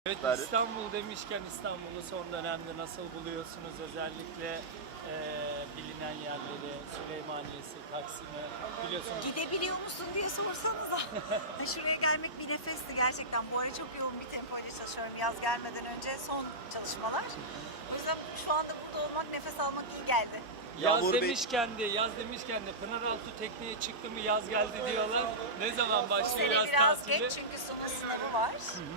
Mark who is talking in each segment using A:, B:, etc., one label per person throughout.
A: Evet,
B: Verdi.
A: İstanbul demişken İstanbul'u son dönemde nasıl buluyorsunuz? Özellikle bilinen yerleri, Süleymaniye'si, Taksim'i biliyorsunuz.
C: Gidebiliyor musun diye sorsanıza. Şuraya gelmek bir nefesti gerçekten. Bu ara çok yoğun bir tempoyla çalışıyorum. Yaz gelmeden önce son çalışmalar. O yüzden şu anda burada olmak, nefes almak iyi geldi.
A: Yaz demişken de Pınaraltı tekneye çıktı mı yaz geldi diyorlar. Ne zaman başlıyor yaz
C: Biraz
A: tatili?
C: geç çünkü sınavı var.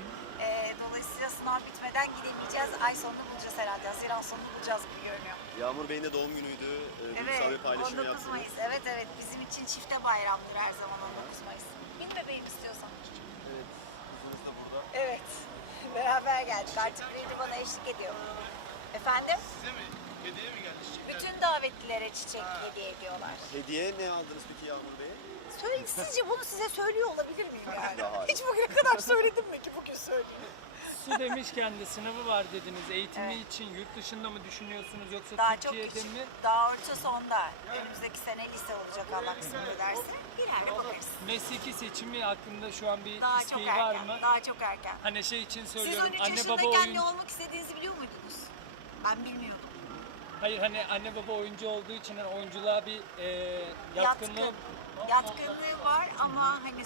C: Dolayısıyla sınav bitmeden gidemeyeceğiz. Ay sonunu bulacağız herhalde. Haziran sonunu bulacağız gibi görünüyor.
B: Yağmur Bey'in de doğum günüydü. Duygusal bir paylaşım
C: 19
B: yaptınız.
C: Mayıs. Evet. Bizim için çifte bayramdır her zaman 19 Mayıs. Bin bebeğim istiyorsan.
B: Evet, kızınız da burada.
C: Evet. Beraber geldik. Artık biri bana eşlik ediyor. Efendim?
D: Size mi? Hediye mi geldi çiçekler?
C: Bütün davetlilere çiçek hediye ediyorlar.
B: Hediye ne aldınız peki Yağmur Bey'e?
C: Sizce bunu size söylüyor olabilir miyim yani?
B: Daha
C: Hiç bugüne kadar söyledim mi ki bugün söyleyeyim?
A: Su demişken de sınavı var dediniz. Eğitimi
C: Evet.
A: için yurt dışında mı düşünüyorsunuz yoksa
C: Daha çok
A: Türkiye'de
C: küçük.
A: mi?
C: Daha orta sonda. Önümüzdeki sene lise olacak Allah kısmet ederse. İleride bakarız.
A: Mesleki seçimi hakkında şu an bir
C: Daha çok
A: isteği var
C: erken.
A: mı?
C: Daha çok erken.
A: Hani şey için
C: Siz
A: söylüyorum.
C: 13
A: Anne baba
C: yaşındayken
A: oyuncu.
C: ne olmak istediğinizi biliyor muydunuz? Ben bilmiyordum.
A: Hayır hani anne baba oyuncu olduğu için hani oyunculuğa bir yatkınlığı
C: Yatkınlığı var ama hani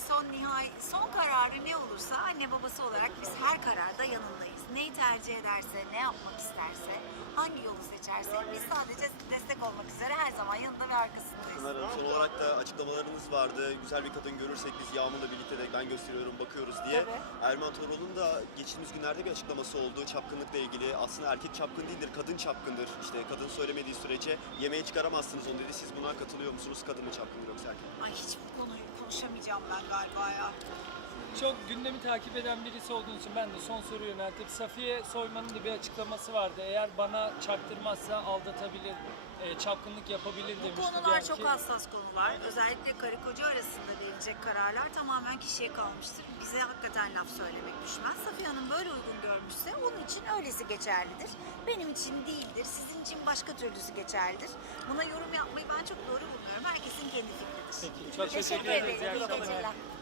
C: son kararı ne olursa anne babası olarak biz her kararda yanındayız. Neyi tercih ederse, ne yapmak isterse, hangi yolu seçerse biz sadece destek olmak üzere her zaman yanında ve arkasındayız.
B: Pınar Hanım, son olarak da açıklamalarınız vardı. Güzel bir kadın görürsek biz Yağmur'la birlikte de ben gösteriyorum bakıyoruz diye.
C: Tabii.
B: Erman Toroğlu'nun da geçtiğimiz günlerde bir açıklaması oldu çapkınlıkla ilgili. Aslında erkek çapkın değildir, kadın çapkındır. İşte kadın söylemediği sürece yemeğe çıkaramazsınız onu dedi. Siz buna katılıyor musunuz? Kadın mı çapkındır yoksa erkek mi?
C: Ay hiç bu konuyu konuşamayacağım ben galiba ya.
A: çok gündemi takip eden birisi olduğunuz için ben de son soruyu yöneltip Safiye Soyman'ın da bir açıklaması vardı. Eğer bana çaktırmazsa aldatabilir, çapkınlık yapabilir
C: Bu
A: demişti.
C: konular
A: belki.
C: çok hassas konular. Özellikle karı koca arasında verilecek kararlar tamamen kişiye kalmıştır. Bize hakikaten laf söylemek düşmez. Safiye Hanım böyle uygun görmüşse onun için öylesi geçerlidir. Benim için değildir. Sizin için başka türlüsü geçerlidir. Buna yorum yapmayı ben çok doğru bulmuyorum. Herkesin kendi fikridir.
A: Peki, çok teşekkür ederiz. İyi
C: İyi
A: akşamlar.
C: geceler.